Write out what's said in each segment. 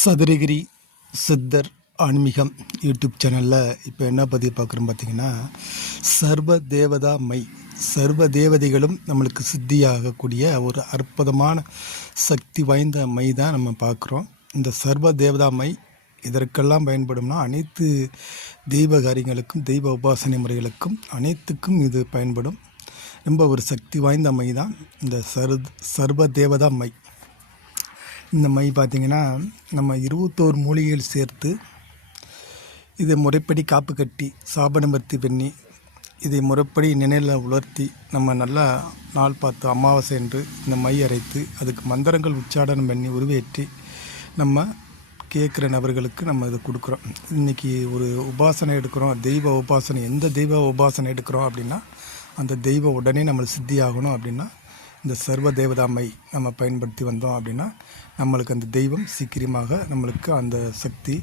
சதுரகிரி சித்தர் ஆன்மீகம் யூடியூப் சேனலில் இப்போ என்ன பதிவு பார்க்குறோம் பார்த்திங்கன்னா, சர்வ தேவதா மை, சர்வ தேவதைகளும் நம்மளுக்கு சித்தியாகக்கூடிய ஒரு அற்புதமான சக்தி வாய்ந்த மை தான் நம்ம பார்க்குறோம். இந்த சர்வ தேவதா மை இதற்கெல்லாம் பயன்படும்னா அனைத்து தெய்வ காரியங்களுக்கும், தெய்வ உபாசனை முறைகளுக்கும் அனைத்துக்கும் இது பயன்படும். ரொம்ப ஒரு சக்தி வாய்ந்த மை தான் இந்த சர்வ தேவதா மை. இந்த மை பார்த்திங்கன்னா, நம்ம 21 மூலிகைகள் சேர்த்து இதை முறைப்படி காப்பு கட்டி சாபனமர்த்தி பண்ணி இதை முறைப்படி நினைவில் உலர்த்தி நம்ம நல்லா நாள் பார்த்து அமாவாசை என்று இந்த மை அரைத்து அதுக்கு மந்திரங்கள் உச்சாடனம் பண்ணி உருவேற்றி நம்ம கேட்குற நபர்களுக்கு நம்ம இதை கொடுக்குறோம். இன்றைக்கி ஒரு உபாசனை எடுக்கிறோம், தெய்வ உபாசனை, எந்த தெய்வ உபாசனை எடுக்கிறோம் அப்படின்னா அந்த தெய்வம் உடனே நம்மளுக்கு சித்தி ஆகணும் அப்படின்னா இந்த சர்வ தேவதா மை நம்ம பயன்படுத்தி வந்தோம் அப்படின்னா நம்மளுக்கு அந்த தெய்வம் சீக்கிரமாக நம்மளுக்கு அந்த சக்தி,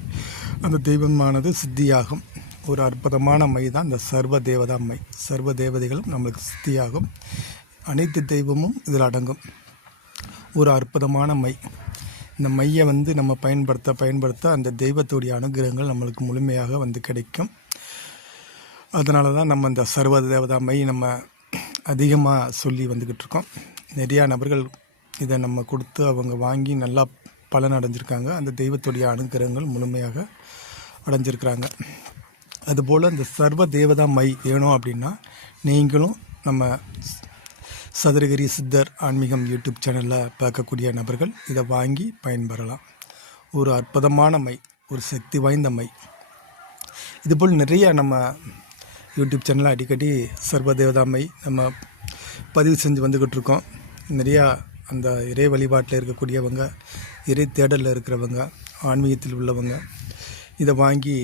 அந்த தெய்வமானது சித்தியாகும். ஒரு அற்புதமான மை தான் இந்த சர்வ தேவதா மை. சர்வ தேவதைகளும் நம்மளுக்கு சித்தியாகும். அனைத்து தெய்வமும் இதில் அடங்கும். ஒரு அற்புதமான மை. இந்த மையை நம்ம பயன்படுத்த அந்த தெய்வத்துடைய அனுகிரகங்கள் நம்மளுக்கு முழுமையாக கிடைக்கும். அதனால தான் நம்ம இந்த சர்வ தேவதா மை நம்ம அதிகமாக சொல்லி வந்துக்கிட்டு இருக்கோம். நிறையா நபர்கள் இதை நம்ம கொடுத்து அவங்க வாங்கி நல்லா பலன் அடைஞ்சிருக்காங்க. அந்த தெய்வத்துடைய அனுகிரகங்கள் முழுமையாக அடைஞ்சிருக்கிறாங்க. அதுபோல் இந்த சர்வ தேவதா மை வேணும் அப்படின்னா நீங்களும் நம்ம சதுரகிரி சித்தர் ஆன்மீகம் யூடியூப் சேனலில் பார்க்கக்கூடிய நபர்கள் இதை வாங்கி பயன்பெறலாம். ஒரு அற்புதமான மை, ஒரு சக்தி வாய்ந்த மை. இதுபோல் நிறையா நம்ம யூடியூப் சேனலில் அடிக்கடி சர்வ தேவதா மை நம்ம பதிவு செஞ்சு வந்துக்கிட்டு இருக்கோம். நிறையா அந்த இறை வழிபாட்டில் இருக்கக்கூடியவங்க, இறை தேடலில் இருக்கிறவங்க, ஆன்மீகத்தில் உள்ளவங்க இதை வாங்கி